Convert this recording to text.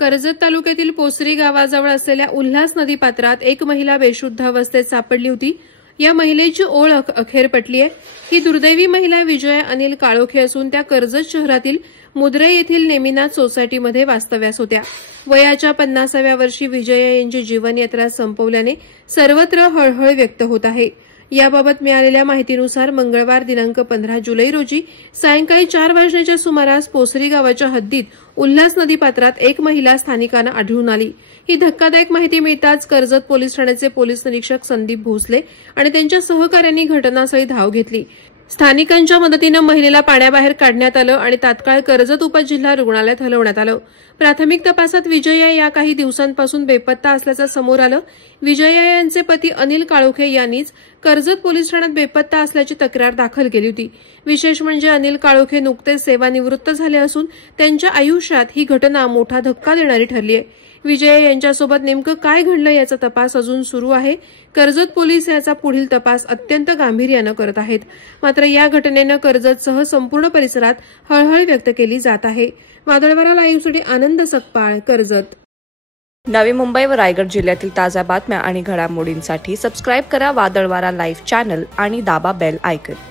कर्जत तालुक्यातील पोसरी गावाजवळ असलेल्या उल्हास नदीपात्रात एक महिला बेशुद्ध अवस्थेत सापडली होती। या महिलेची ओळख अखेर पटली आहे। ही दुर्दैवी महिला विजया अनिल काळोखे असून त्या कर्जत शहरातील मुद्रे येथील नेमिनाथ सोसायटीमध्ये वास्तव्यास होत्या। वयाच्या 50व्या वर्षी विजया यांची जीवनयात्रा संपवल्याने सर्वत्र हळहळ व्यक्त होत आहे। याबाबत मिळालेल्या माहितीनुसार मंगळवार दिनांक 15 जुलै रोजी सायंकाळी 4 वाजण्याच्या सुमारास पोसरी गावाच्या हद्दीत उल्हास नदीपात्रात एक महिला स्थानिकांना आढळून आली। ही धक्कादायक माहिती मिळताच कर्जत पोलीस ठाण्याचे पोलीस निरीक्षक संदीप भोसले आणि त्यांच्या सहकाऱ्यांनी घटनास्थळी धाव घेतली। स्थानिकांच्या मदतीने महिलेला पाण्याबाहेर काढण्यात आलं आणि तात्काळ कर्जत उपजिल्हा रुग्णालयात हलवण्यात आलं। प्राथमिक तपासात विजया या काही दिवसांपासून बेपत्ता असल्याचं समोर आलं। विजया यांचे पती अनिल काळोखे यांनीच कर्जत पोलीस ठाण्यात बेपत्ता असल्याची तक्रार दाखल केली होती। विशेष म्हणजे अनिल काळोखे नुकतेच सेवानिवृत्त झाले असून त्यांच्या आयुष्यात ही घटना मोठा धक्का देणारी ठरली आहे। विजया यांच्यासोबत नेमकं काय घडलं याचा तपास अजून सुरू आहे। कर्जत पोलीस याचा पुढील तपास अत्यंत गांभीर्यानं करत आहेत। मात्र या घटनेनं कर्जतसह संपूर्ण परिसरात हळहळ व्यक्त केली जात आहे। वादळवारा लाईव्हसाठी आनंद सकपाळ, कर्जत। नवी मुंबई व रायगड जिल्ह्यातील ताज्या बातम्या आणि घडामोडींसाठी सबस्क्राईब करा वादळवारा लाईव्ह चॅनल आणि दाबा बेल आयकॉन।